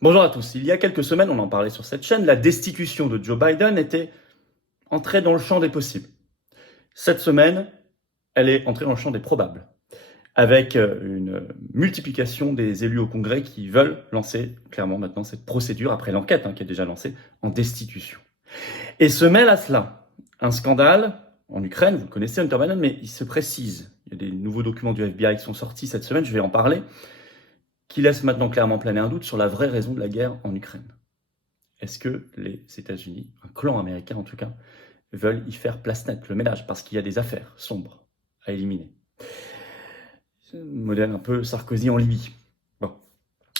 Bonjour à tous. Il y a quelques semaines, on en parlait sur cette chaîne, la destitution de Joe Biden était entrée dans le champ des possibles. Cette semaine, elle est entrée dans le champ des probables, avec une multiplication des élus au Congrès qui veulent lancer clairement maintenant cette procédure, après l'enquête qui est déjà lancée, en destitution. Et se mêle à cela un scandale en Ukraine, vous connaissez Hunter Biden, mais il se précise. Il y a des nouveaux documents du FBI qui sont sortis cette semaine, je vais en parler, qui laissent maintenant clairement planer un doute sur la vraie raison de la guerre en Ukraine. Est-ce que les États-Unis, un clan américain en tout cas, veulent y faire place nette, le ménage, parce qu'il y a des affaires sombres à éliminer? Modèle un peu Sarkozy en Libye. Bon.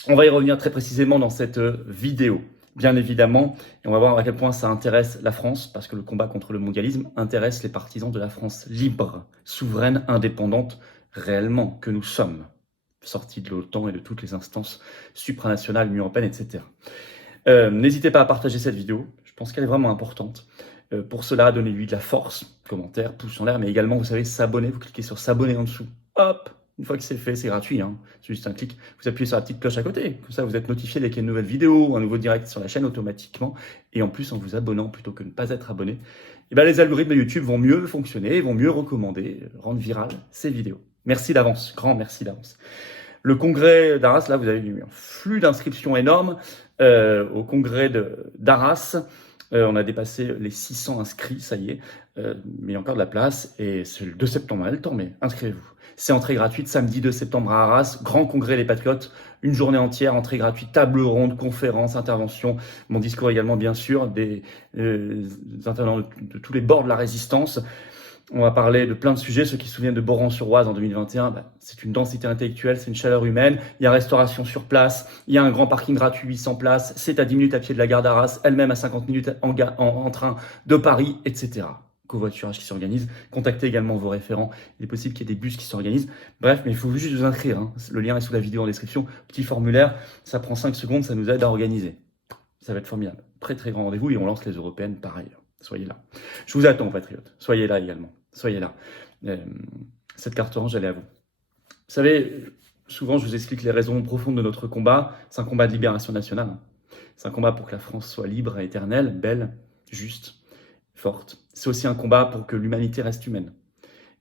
On va y revenir très précisément dans cette vidéo, bien évidemment, et on va voir à quel point ça intéresse la France, parce que le combat contre le mondialisme intéresse les partisans de la France libre, souveraine, indépendante, réellement, que nous sommes, sortis de l'OTAN et de toutes les instances supranationales, l'Union européenne, etc. N'hésitez pas à partager cette vidéo, je pense qu'elle est vraiment importante. Pour cela, donnez-lui de la force, commentaire, pouce en l'air, mais également, vous savez, s'abonner, vous cliquez sur s'abonner en dessous. Hop, une fois que c'est fait, c'est gratuit, c'est juste un clic. Vous appuyez sur la petite cloche à côté, comme ça vous êtes notifié dès qu'il y a une nouvelle vidéo, un nouveau direct sur la chaîne automatiquement. Et en plus, en vous abonnant plutôt que de ne pas être abonné, les algorithmes de YouTube vont mieux fonctionner, vont mieux recommander, rendre virales ces vidéos. Merci d'avance, grand merci d'avance. Le congrès d'Arras, là, vous avez eu un flux d'inscriptions énorme au congrès d'Arras. On a dépassé les 600 inscrits, ça y est, mais il y a encore de la place, et c'est le 2 septembre, on a le temps, mais inscrivez-vous. C'est entrée gratuite, samedi 2 septembre à Arras, grand congrès des Patriotes, une journée entière, entrée gratuite, table ronde, conférence, intervention, mon discours également bien sûr, des intervenants de tous les bords de la résistance. On va parler de plein de sujets. Ceux qui se souviennent de Boran-sur-Oise en 2021, c'est une densité intellectuelle, c'est une chaleur humaine. Il y a restauration sur place, il y a un grand parking gratuit 800 places, c'est à 10 minutes à pied de la gare d'Arras, elle-même à 50 minutes en train de Paris, etc. Covoiturage qui s'organise. Contactez également vos référents. Il est possible qu'il y ait des bus qui s'organisent. Bref, mais il faut juste vous inscrire. Le lien est sous la vidéo en description. Petit formulaire, ça prend 5 secondes, ça nous aide à organiser. Ça va être formidable. Très très grand rendez-vous et on lance les européennes pareil. Soyez là. Je vous attends, patriotes. Soyez là également. Soyez là. Cette carte orange, elle est à vous. Vous savez, souvent je vous explique les raisons profondes de notre combat. C'est un combat de libération nationale. C'est un combat pour que la France soit libre et éternelle, belle, juste, forte. C'est aussi un combat pour que l'humanité reste humaine.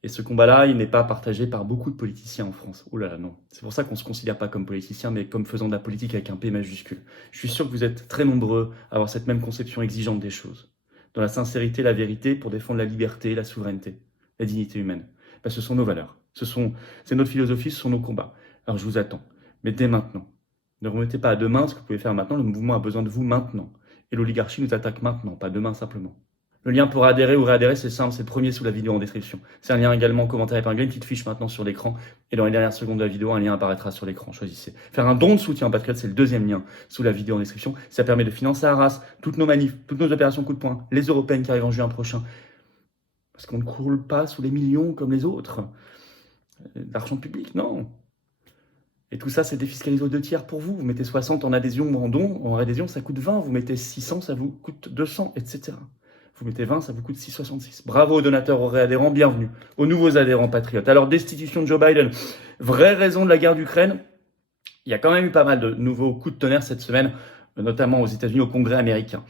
Et ce combat-là, il n'est pas partagé par beaucoup de politiciens en France. Oh là là, non. C'est pour ça qu'on ne se considère pas comme politicien, mais comme faisant de la politique avec un P majuscule. Je suis sûr que vous êtes très nombreux à avoir cette même conception exigeante des choses. Dans la sincérité, la vérité, pour défendre la liberté, la souveraineté, la dignité humaine. Ce sont nos valeurs. C'est notre philosophie, ce sont nos combats. Alors je vous attends. Mais dès maintenant. Ne remettez pas à demain ce que vous pouvez faire maintenant. Le mouvement a besoin de vous maintenant. Et l'oligarchie nous attaque maintenant, pas demain simplement. Le lien pour adhérer ou réadhérer, c'est simple, c'est le premier sous la vidéo en description. C'est un lien également en commentaire épinglé, une petite fiche maintenant sur l'écran. Et dans les dernières secondes de la vidéo, un lien apparaîtra sur l'écran. Choisissez. Faire un don de soutien en Patriote, c'est le deuxième lien sous la vidéo en description. Ça permet de financer Arras, toutes nos manifs, toutes nos opérations coup de poing, les européennes qui arrivent en juin prochain. Parce qu'on ne coule pas sous les millions comme les autres. L'argent public, non. Et tout ça, c'est défiscalisé aux 2/3 pour vous. Vous mettez 60 en adhésion ou en don. En adhésion, ça coûte 20. Vous mettez 600, ça vous coûte 200, etc. Vous mettez 20, ça vous coûte 6,66. Bravo aux donateurs, aux réadhérents, bienvenue. Aux nouveaux adhérents patriotes. Alors, destitution de Joe Biden. Vraie raison de la guerre d'Ukraine. Il y a quand même eu pas mal de nouveaux coups de tonnerre cette semaine, notamment aux États-Unis, au Congrès américain.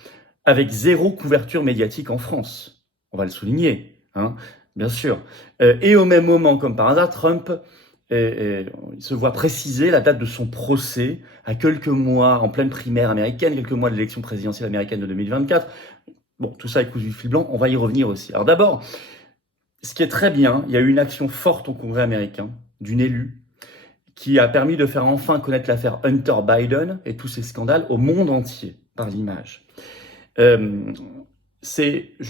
Avec zéro couverture médiatique en France. On va le souligner, bien sûr. Et au même moment, comme par hasard, Trump il se voit préciser la date de son procès à quelques mois, en pleine primaire américaine, quelques mois de l'élection présidentielle américaine de 2024. Bon, tout ça est cousu du fil blanc, on va y revenir aussi. Alors d'abord, ce qui est très bien, il y a eu une action forte au Congrès américain d'une élue qui a permis de faire enfin connaître l'affaire Hunter Biden et tous ces scandales au monde entier par l'image. Je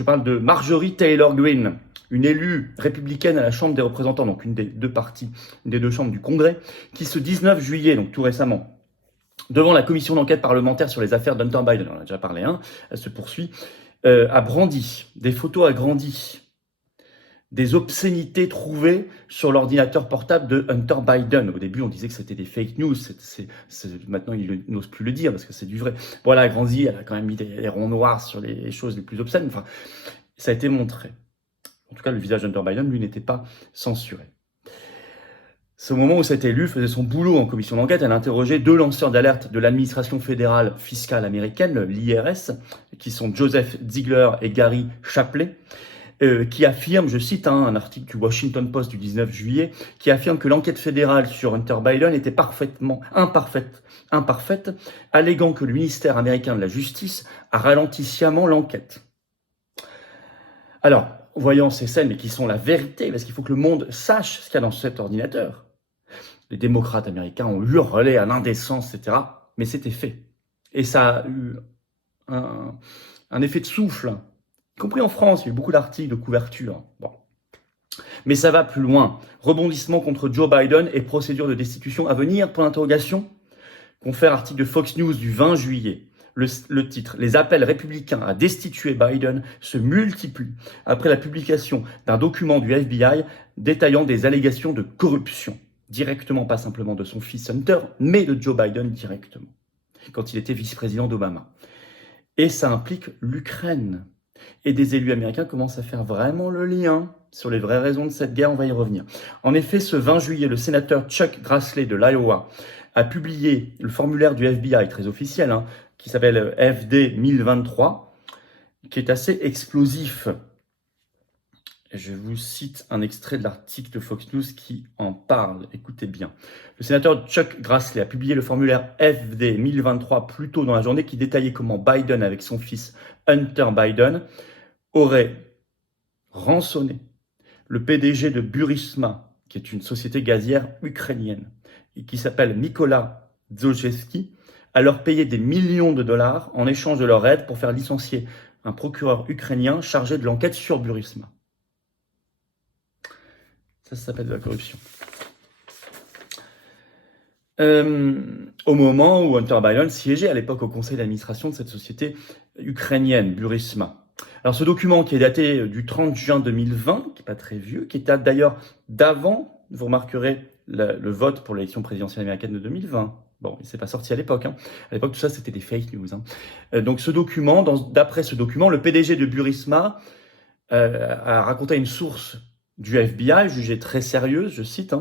parle de Marjorie Taylor Greene, une élue républicaine à la Chambre des représentants, donc une des deux chambres du Congrès, qui ce 19 juillet, donc tout récemment, devant la commission d'enquête parlementaire sur les affaires d'Hunter Biden, on en a déjà parlé, elle se poursuit, a brandi des photos agrandies, des obscénités trouvées sur l'ordinateur portable de Hunter Biden. Au début, on disait que c'était des fake news. Maintenant, il n'ose plus le dire parce que c'est du vrai. Voilà, agrandi, elle a quand même mis des ronds noirs sur les choses les plus obscènes. Enfin, ça a été montré. En tout cas, le visage d'Hunter Biden, lui, n'était pas censuré. C'est au moment où cette élue faisait son boulot en commission d'enquête, elle interrogeait 2 lanceurs d'alerte de l'administration fédérale fiscale américaine, l'IRS, qui sont Joseph Ziegler et Gary Shapley, qui affirment, je cite un article du Washington Post du 19 juillet, qui affirme que l'enquête fédérale sur Hunter Biden était imparfaite, alléguant que le ministère américain de la Justice a ralenti sciemment l'enquête. Alors, voyant ces scènes, mais qui sont la vérité, parce qu'il faut que le monde sache ce qu'il y a dans cet ordinateur, les démocrates américains ont hurlé à l'indécence, etc. Mais c'était fait. Et ça a eu un effet de souffle, y compris en France. Il y a eu beaucoup d'articles de couverture. Bon. Mais ça va plus loin. Rebondissement contre Joe Biden et procédure de destitution à venir, point d'interrogation. Confère article de Fox News du 20 juillet. Le titre, les appels républicains à destituer Biden se multiplient après la publication d'un document du FBI détaillant des allégations de corruption. Directement, pas simplement de son fils Hunter, mais de Joe Biden directement, quand il était vice-président d'Obama. Et ça implique l'Ukraine. Et des élus américains commencent à faire vraiment le lien sur les vraies raisons de cette guerre, on va y revenir. En effet, ce 20 juillet, le sénateur Chuck Grassley de l'Iowa a publié le formulaire du FBI, très officiel, qui s'appelle FD 1023, qui est assez explosif. Je vous cite un extrait de l'article de Fox News qui en parle. Écoutez bien. Le sénateur Chuck Grassley a publié le formulaire FD 1023 plus tôt dans la journée qui détaillait comment Biden, avec son fils Hunter Biden, aurait rançonné le PDG de Burisma, qui est une société gazière ukrainienne, et qui s'appelle Mykola Zlochevsky, à leur payer des millions de dollars en échange de leur aide pour faire licencier un procureur ukrainien chargé de l'enquête sur Burisma. Ça s'appelle de la corruption. Au moment où Hunter Biden siégeait à l'époque au conseil d'administration de cette société ukrainienne, Burisma. Alors ce document qui est daté du 30 juin 2020, qui n'est pas très vieux, qui date d'ailleurs d'avant, vous remarquerez, le vote pour l'élection présidentielle américaine de 2020. Bon, il ne s'est pas sorti à l'époque. À l'époque, tout ça, c'était des fake news. Donc ce document, d'après ce document, le PDG de Burisma a raconté à une source du FBI, jugée très sérieuse, je cite,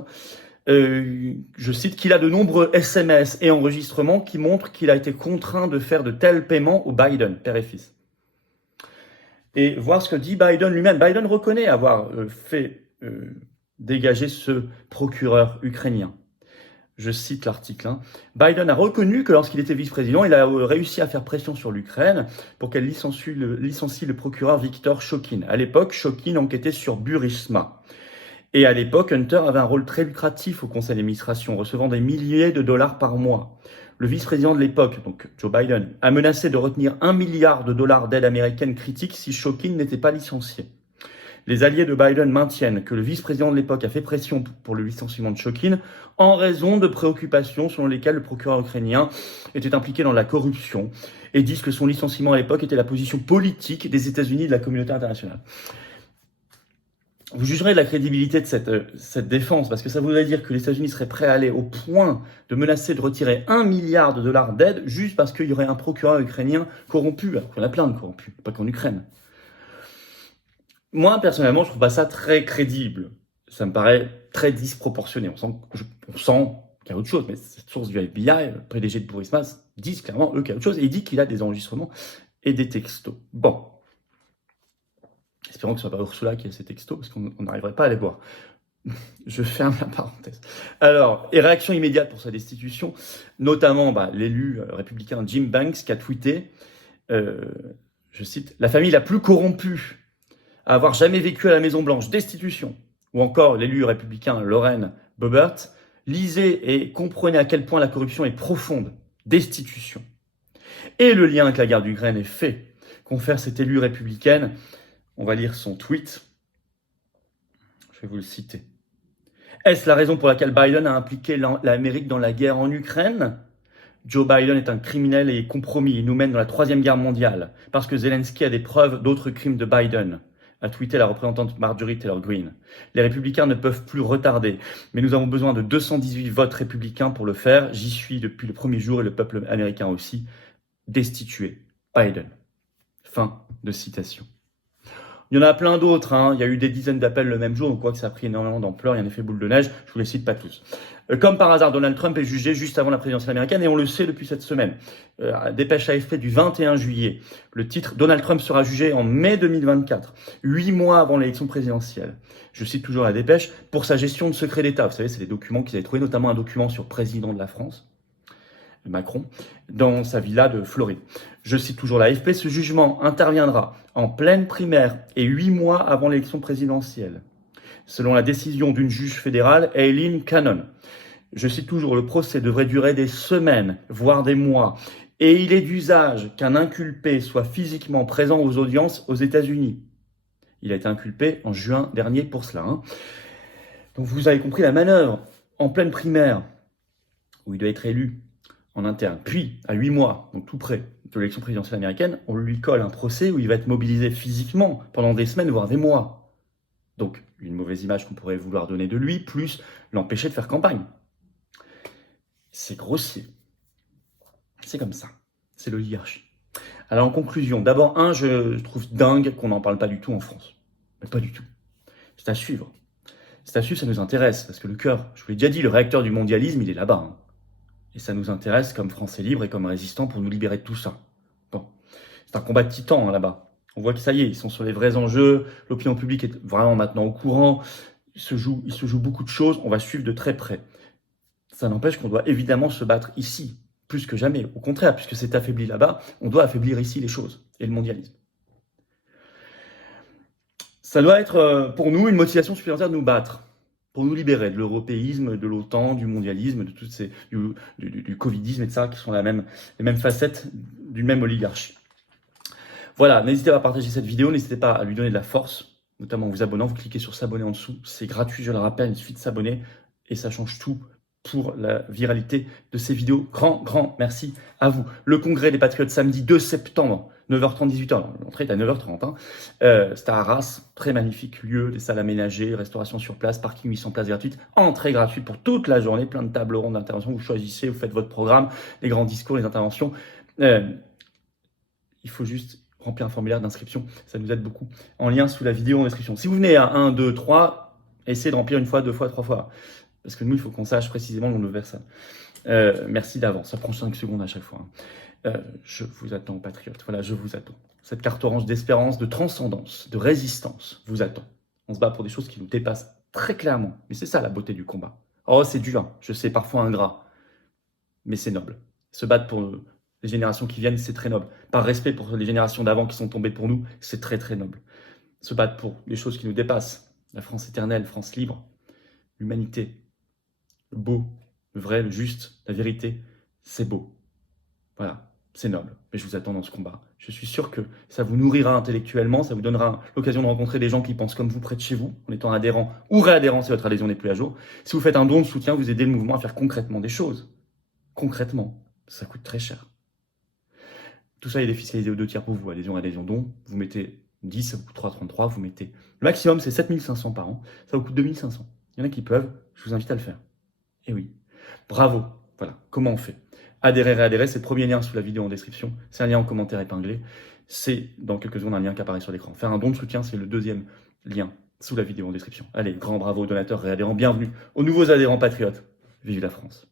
qu'il a de nombreux SMS et enregistrements qui montrent qu'il a été contraint de faire de tels paiements au Biden, père et fils. Et voir ce que dit Biden lui-même. Biden reconnaît avoir fait dégager ce procureur ukrainien. Je cite l'article. Biden a reconnu que lorsqu'il était vice-président, il a réussi à faire pression sur l'Ukraine pour qu'elle licencie le procureur Viktor Shokin. À l'époque, Shokin enquêtait sur Burisma. Et à l'époque, Hunter avait un rôle très lucratif au conseil d'administration, recevant des milliers de dollars par mois. Le vice-président de l'époque, donc Joe Biden, a menacé de retenir $1 milliard d'aide américaine critique si Shokin n'était pas licencié. Les alliés de Biden maintiennent que le vice-président de l'époque a fait pression pour le licenciement de Shokin en raison de préoccupations selon lesquelles le procureur ukrainien était impliqué dans la corruption et disent que son licenciement à l'époque était la position politique des États-Unis et de la communauté internationale. Vous jugerez de la crédibilité de cette défense, parce que ça voudrait dire que les États-Unis seraient prêts à aller au point de menacer de retirer $1 milliard d'aide juste parce qu'il y aurait un procureur ukrainien corrompu, alors qu'il y en a plein de corrompus, pas qu'en Ukraine. Moi, personnellement, je trouve pas ça très crédible. Ça me paraît très disproportionné. On sent qu'il y a autre chose, mais cette source du FBI, le PDG de Burisma, disent clairement, eux, qu'il y a autre chose, et il dit qu'il a des enregistrements et des textos. Bon. Espérons que ce ne soit pas Ursula qui a ces textos, parce qu'on n'arriverait pas à les voir. Je ferme la parenthèse. Alors, et réaction immédiate pour sa destitution, notamment l'élu républicain Jim Banks qui a tweeté, je cite, « La famille la plus corrompue à avoir jamais vécu à la Maison-Blanche, destitution ». Ou encore l'élu républicain Lauren Boebert, « Lisez et comprenez à quel point la corruption est profonde, destitution ». Et le lien avec la guerre d'Ukraine est fait. Confère cette élue républicaine. On va lire son tweet. Je vais vous le citer. Est-ce la raison pour laquelle Biden a impliqué l'Amérique dans la guerre en Ukraine ? Joe Biden est un criminel et compromis. Il nous mène dans la 3e guerre mondiale. Parce que Zelensky a des preuves d'autres crimes de Biden, a tweeté la représentante Marjorie Taylor Greene. Les républicains ne peuvent plus retarder. Mais nous avons besoin de 218 votes républicains pour le faire. J'y suis depuis le premier jour et le peuple américain aussi. Destituer Biden. Fin de citation. Il y en a plein d'autres, hein. Il y a eu des dizaines d'appels le même jour, on voit que ça a pris énormément d'ampleur, il y a un effet boule de neige, je vous les cite pas tous. Comme par hasard, Donald Trump est jugé juste avant la présidentielle américaine et on le sait depuis cette semaine. Dépêche AFP du 21 juillet, le titre « Donald Trump sera jugé en mai 2024, 8 mois avant l'élection présidentielle ». Je cite toujours la dépêche, pour sa gestion de secret d'État. Vous savez, c'est des documents qu'ils avaient trouvés, notamment un document sur le président de la France, Macron, dans sa villa de Floride. Je cite toujours la AFP, ce jugement interviendra en pleine primaire et 8 mois avant l'élection présidentielle, selon la décision d'une juge fédérale, Aileen Cannon. Je cite toujours, le procès devrait durer des semaines, voire des mois, et il est d'usage qu'un inculpé soit physiquement présent aux audiences aux États-Unis. Il a été inculpé en juin dernier pour cela. Donc vous avez compris la manœuvre, en pleine primaire, où il doit être élu en interne. Puis, à 8 mois, donc tout près de l'élection présidentielle américaine, on lui colle un procès où il va être mobilisé physiquement pendant des semaines, voire des mois. Donc, une mauvaise image qu'on pourrait vouloir donner de lui, plus l'empêcher de faire campagne. C'est grossier. C'est comme ça. C'est l'oligarchie. Alors, en conclusion, d'abord, je trouve dingue qu'on n'en parle pas du tout en France. Mais pas du tout. C'est à suivre. C'est à suivre, ça nous intéresse, parce que le cœur, je vous l'ai déjà dit, le réacteur du mondialisme, il est là-bas. Et ça nous intéresse comme Français libres et comme résistants pour nous libérer de tout ça. Bon. C'est un combat de titans là-bas. On voit que ça y est, ils sont sur les vrais enjeux. L'opinion publique est vraiment maintenant au courant. Il se joue beaucoup de choses. On va suivre de très près. Ça n'empêche qu'on doit évidemment se battre ici, plus que jamais. Au contraire, puisque c'est affaibli là-bas, on doit affaiblir ici les choses et le mondialisme. Ça doit être pour nous une motivation supplémentaire de nous battre, pour nous libérer de l'européisme, de l'OTAN, du mondialisme, de toutes ces, du covidisme et de ça, qui sont les mêmes facettes d'une même oligarchie. Voilà, n'hésitez pas à partager cette vidéo, n'hésitez pas à lui donner de la force, notamment en vous abonnant, vous cliquez sur s'abonner en dessous, c'est gratuit, je le rappelle, il suffit de s'abonner et ça change tout pour la viralité de ces vidéos. Grand merci à vous. Le congrès des Patriotes samedi 2 septembre, 9h30, 18h. L'entrée est à 9h30. C'est à Arras, très magnifique lieu, des salles aménagées, restauration sur place, parking 800 places gratuites, entrée gratuite pour toute la journée, plein de tables rondes d'intervention. Vous choisissez, vous faites votre programme, les grands discours, les interventions. Il faut juste remplir un formulaire d'inscription, ça nous aide beaucoup. En lien sous la vidéo en description. Si vous venez à 1, 2, 3, essayez de remplir une fois, 2 fois, 3 fois. Parce que nous, il faut qu'on sache précisément le nombre de personnes. Merci d'avance, ça prend 5 secondes à chaque fois. Je vous attends, patriotes. Voilà, je vous attends. Cette carte orange d'espérance, de transcendance, de résistance vous attend. On se bat pour des choses qui nous dépassent très clairement. Mais c'est ça la beauté du combat. Oh, c'est dur, je sais, parfois ingrat. Mais c'est noble. Se battre pour les générations qui viennent, c'est très noble. Par respect pour les générations d'avant qui sont tombées pour nous, c'est très très noble. Se battre pour des choses qui nous dépassent. La France éternelle, France libre, l'humanité. Le beau, le vrai, le juste, la vérité, c'est beau. Voilà, c'est noble. Mais je vous attends dans ce combat. Je suis sûr que ça vous nourrira intellectuellement, ça vous donnera l'occasion de rencontrer des gens qui pensent comme vous près de chez vous, en étant adhérent ou réadhérent si votre adhésion n'est plus à jour. Si vous faites un don de soutien, vous aidez le mouvement à faire concrètement des choses. Concrètement, ça coûte très cher. Tout ça est défiscalisé aux 2 tiers pour vous. Adhésion, don. Vous mettez 10, ça vous coûte 3,33. Vous mettez. Le maximum, c'est 7500 par an. Ça vous coûte 2500. Il y en a qui peuvent. Je vous invite à le faire. Et oui. Bravo. Voilà. Comment on fait? Adhérer, réadhérer, c'est le premier lien sous la vidéo en description. C'est un lien en commentaire épinglé. C'est dans quelques secondes un lien qui apparaît sur l'écran. Faire un don de soutien, c'est le deuxième lien sous la vidéo en description. Allez, grand bravo aux donateurs, réadhérents. Bienvenue aux nouveaux adhérents patriotes. Vive la France.